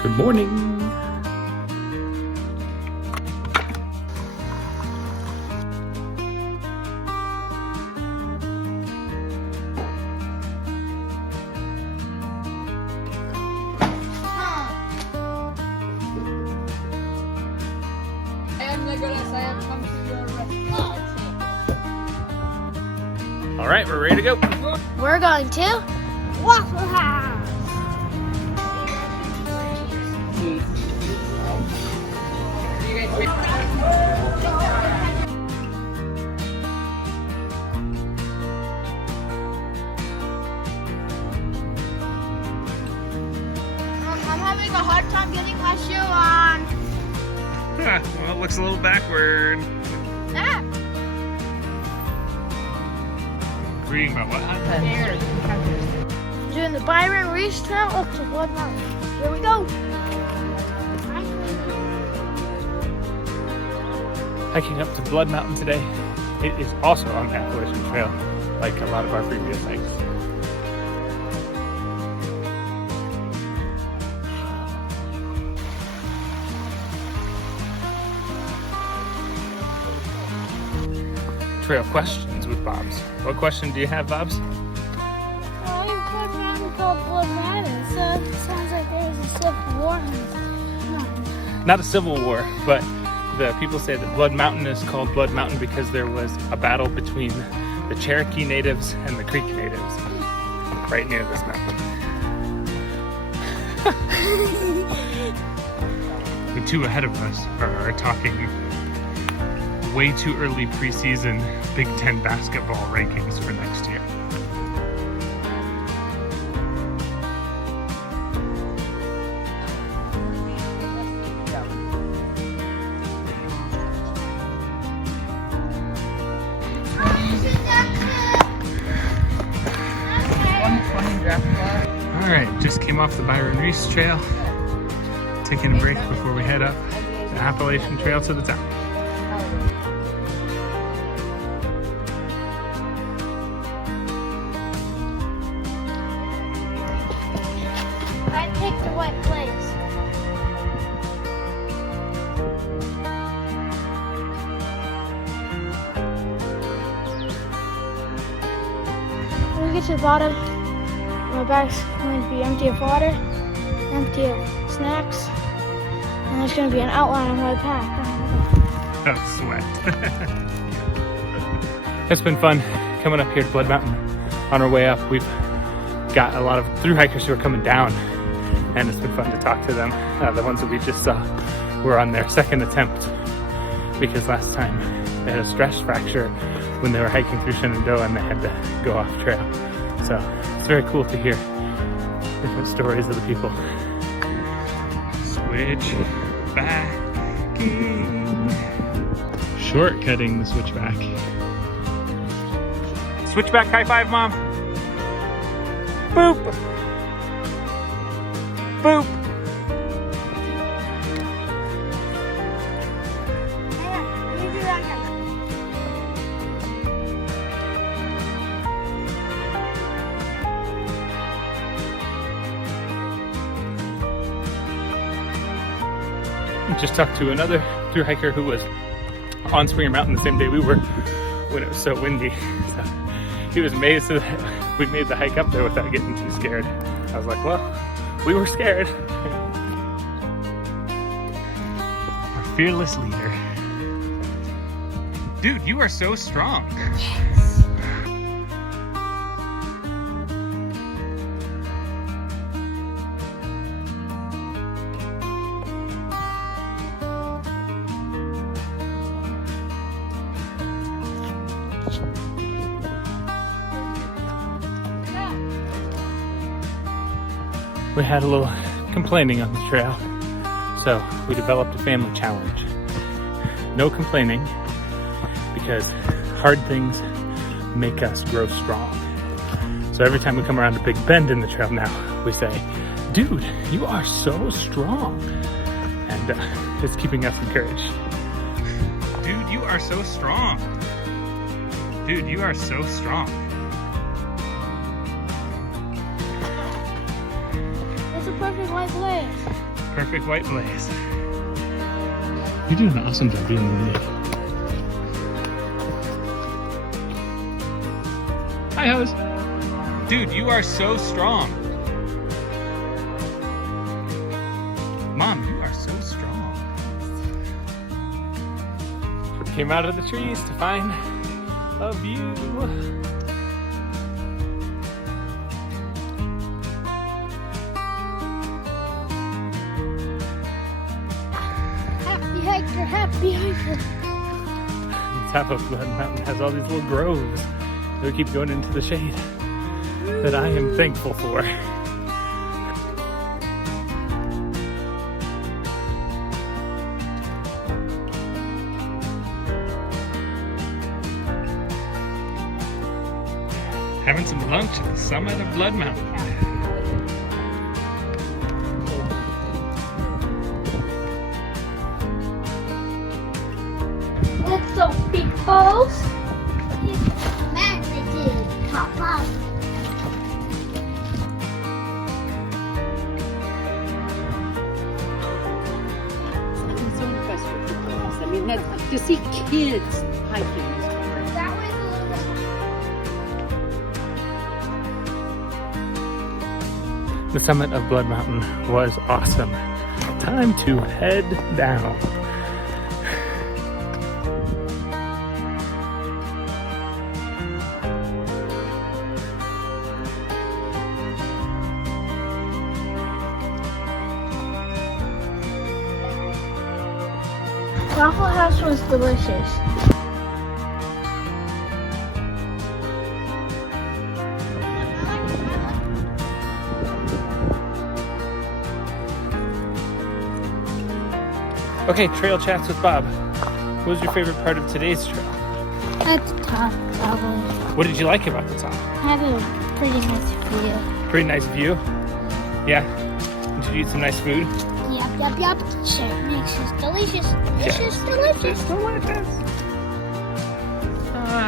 Good morning. All right, we're ready to go. We're going to Waffle House. I'm having a hard time getting my shoe on. Well, it looks a little backward. Ah. Reading about what happened? Doing the Byron Reese Trail up to Blood Mountain. Here we go. Hiking up to Blood Mountain today. It is also on the Appalachian Trail, like a lot of our previous hikes. Trail questions with Bobs. What question do you have, Bobs? Well, in Blood Mountain called Blood Mountain, so it sounds like there's a civil war. Not a civil war, but the people say that Blood Mountain is called Blood Mountain because there was a battle between the Cherokee natives and the Creek natives right near this mountain. The two ahead of us are talking way too early preseason Big Ten basketball rankings for next year. All right, just came off the Byron Reese Trail, taking a break before we head up the Appalachian Trail to the top. I picked the right place. When we get to the bottom, my bag's going to be empty of water, empty of snacks, and there's going to be an outline on my pack. Oh, sweat. It's been fun coming up here to Blood Mountain. On our way up, we've got a lot of thru-hikers who are coming down, and it's been fun to talk to them. The ones that we just saw were on their second attempt because last time they had a stress fracture when they were hiking through Shenandoah and they had to go off trail. So it's very cool to hear different stories of the people. Switchbacking. Shortcutting the switchback. Switchback high five, Mom. Boop. Boop. Just talked to another thru-hiker who was on Springer Mountain the same day we were when it was so windy. So he was amazed that we made the hike up there without getting too scared. I was like, well, we were scared. Our fearless leader. Dude, you are so strong. We had a little complaining on the trail, so we developed a family challenge. No complaining, because hard things make us grow strong. So every time we come around a big bend in the trail now, we say, dude, you are so strong. And it's keeping us encouraged. Dude, you are so strong. Dude, you are so strong. It's a perfect white place. perfect white blaze. You're doing an awesome job doing the lead. Hi, Hose. Dude, you are so strong. Mom, you are so strong. Came out of the trees to find a view. Happy hiker, happy hiker. The top of Blood Mountain has all these little groves that keep going into the shade that I am thankful for. Having some lunch at the summit of Blood Mountain. Let's go, peoples. Magnitude, top up. I'm so impressed with the class. I mean, that's, to see kids hiking. That was a little bit. The summit of Blood Mountain was awesome. Time to head down. Waffle House was delicious. Okay, trail chats with Bob. What was your favorite part of today's trail? At the top, probably. What did you like about the top? Had a pretty nice view. Pretty nice view. Yeah. Did you eat some nice food? Yup. Sure, makes it delicious. Delicious. Delicious.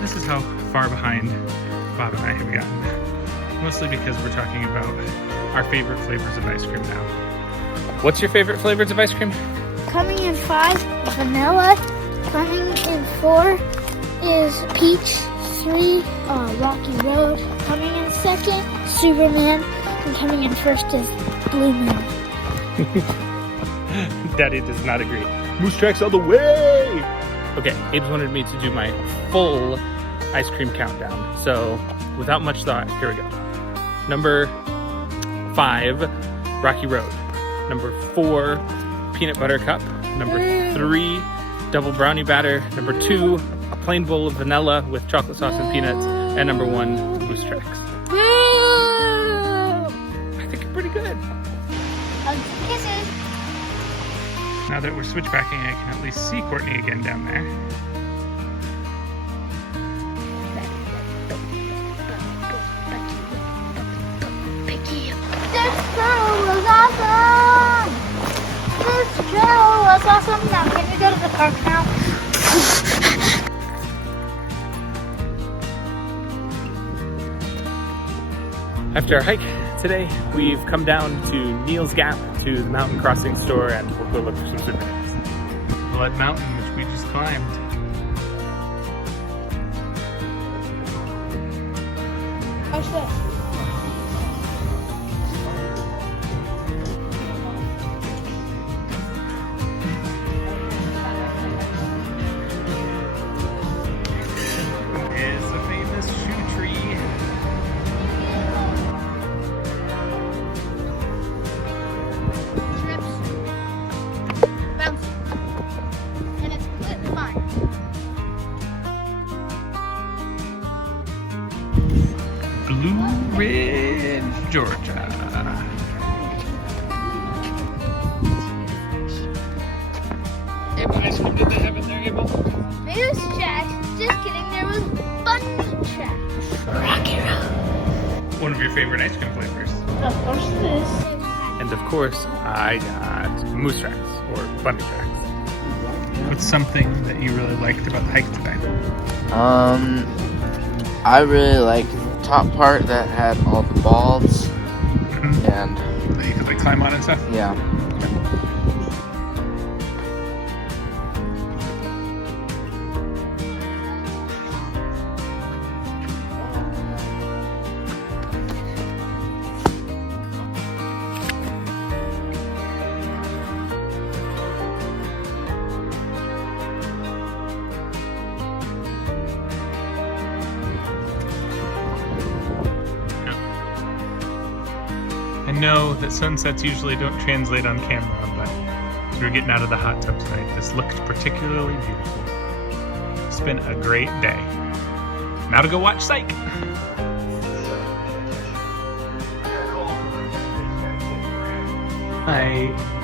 This is how far behind Bob and I have gotten. Mostly because we're talking about our favorite flavors of ice cream now. What's your favorite flavors of ice cream? Coming in 5, vanilla. Coming in 4 is peach. 3, Rocky Road. Coming in 2nd, Superman. And coming in 1st is Blue Moon. Daddy does not agree. Moose tracks all the way! Okay, Abe's wanted me to do my full ice cream countdown. So, without much thought, here we go. Number 5, Rocky Road. Number 4, Peanut Butter Cup. Number 3, Double Brownie Batter. Number 2, a plain bowl of vanilla with chocolate sauce and peanuts. And number 1, Moose Tracks. I think you're pretty good. Kisses. Now that we're switchbacking, I can at least see Courtney again down there. This trail was awesome! This trail was awesome! Now, can we go to the park now? After our hike today, we've come down to Neil's Gap to the mountain crossing store and we'll go look for some souvenirs. Blood Mountain, which we just climbed. Watch this. Is the famous shoe tree. And it's completely fine. Blue Ridge, Georgia. Abel, ice cream did they have in there, Abel? Moose tracks. Just kidding, there was bunny tracks. Rocky Road. One of your favorite ice cream flavors. Of course it is. And of course, I got Moose Tracks or Bunny Tracks. What's something that you really liked about the hike today? I really like the top part that had all the balls, and That you could like climb on and stuff? yeah. know that sunsets usually don't translate on camera, but as we were getting out of the hot tub tonight, this looked particularly beautiful. It's been a great day. Now to go watch Psych. I